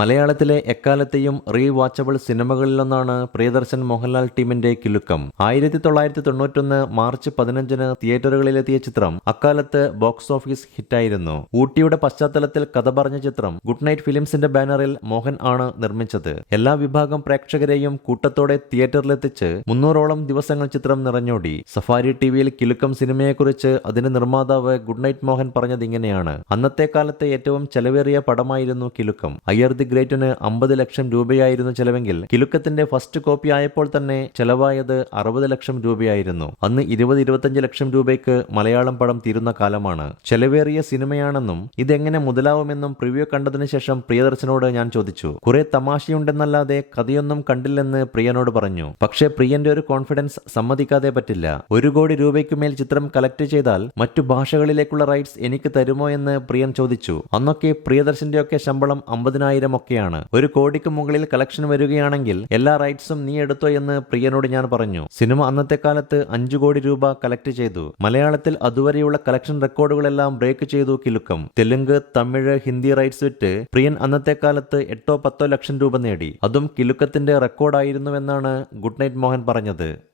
മലയാളത്തിലെ എക്കാലത്തെയും rewatchable സിനിമകളിലൊന്നാണ് പ്രിയദർശൻ മോഹൻലാൽ ടീമിന്റെ കിലുക്കം. ആയിരത്തി തൊള്ളായിരത്തി തൊണ്ണൂറ്റൊന്ന് മാർച്ച് പതിനഞ്ചിന് തിയേറ്ററുകളിലെത്തിയ ചിത്രം അക്കാലത്ത് ബോക്സ് ഓഫീസ് ഹിറ്റായിരുന്നു. ഊട്ടിയുടെ പശ്ചാത്തലത്തിൽ കഥ പറഞ്ഞ ചിത്രം ഗുഡ് നൈറ്റ് ഫിലിംസിന്റെ ബാനറിൽ മോഹൻ ആണ് നിർമ്മിച്ചത്. എല്ലാ വിഭാഗം പ്രേക്ഷകരെയും കൂട്ടത്തോടെ തിയേറ്ററിലെത്തിച്ച് മുന്നൂറോളം ദിവസങ്ങൾ ചിത്രം നിറഞ്ഞോടി. സഫാരി ടിവിയിൽ കിലുക്കം സിനിമയെക്കുറിച്ച് അതിന്റെ നിർമ്മാതാവ് ഗുഡ് നൈറ്റ് മോഹൻ പറഞ്ഞത് ഇങ്ങനെയാണ് അന്നത്തെ കാലത്തെ ഏറ്റവും ചെലവേറിയ പടമായിരുന്നു കിലുക്കം. അയ്യർ ദി ഗ്രേറ്റിന് അമ്പത് ലക്ഷം രൂപയായിരുന്നു ചെലവെങ്കിൽ കിലുക്കത്തിന്റെ ഫസ്റ്റ് കോപ്പി ആയപ്പോൾ തന്നെ ചെലവായത് അറുപത് ലക്ഷം രൂപയായിരുന്നു. അന്ന് ഇരുപത് ഇരുപത്തഞ്ച് ലക്ഷം രൂപയ്ക്ക് മലയാളം പടം തീരുന്ന കാലമാണ്. ചെലവേറിയ സിനിമയാണെന്നും ഇതെങ്ങനെ മുതലാവുമെന്നും പ്രിവ്യൂ കണ്ടതിനു ശേഷം പ്രിയദർശനോട് ഞാൻ ചോദിച്ചു. കുറെ തമാശയുണ്ടെന്നല്ലാതെ കഥയൊന്നും കണ്ടില്ലെന്ന് പ്രിയനോട് പറഞ്ഞു. പക്ഷേ പ്രിയന്റെ ഒരു കോൺഫിഡൻസ് സമ്മതിക്കാതെ പറ്റില്ല. ഒരു കോടി രൂപയ്ക്ക് മേൽ ചിത്രം കളക്ട് ചെയ്താൽ മറ്റു ഭാഷകളിലേക്കുള്ള റൈറ്റ്സ് എനിക്ക് തരുമോ എന്ന് പ്രിയൻ ചോദിച്ചു. അന്നൊക്കെ പ്രിയദർശന്റെ ഒക്കെ ശമ്പളം അമ്പതിനായിരം ഒക്കെയാണ് ഒരു കോടിക്ക് മുകളിൽ കളക്ഷൻ വരികയാണെങ്കിൽ എല്ലാ റൈറ്റ്സും നീ എടുത്തോ എന്ന് പ്രിയനോട് ഞാൻ പറഞ്ഞു. സിനിമ അന്നത്തെ കാലത്ത് അഞ്ചു കോടി രൂപ കളക്ട് ചെയ്തു. മലയാളത്തിൽ അതുവരെയുള്ള കളക്ഷൻ റെക്കോർഡുകളെല്ലാം ബ്രേക്ക് ചെയ്തു കിലുക്കം. തെലുങ്ക് തമിഴ് ഹിന്ദി റൈറ്റ്സ് വിറ്റ് പ്രിയൻ അന്നത്തെ കാലത്ത് എട്ടോ പത്തോ ലക്ഷം രൂപ നേടി. അതും കിലുക്കത്തിന്റെ റെക്കോർഡായിരുന്നുവെന്നാണ് ഗുഡ് നൈറ്റ് മോഹൻ പറഞ്ഞത്.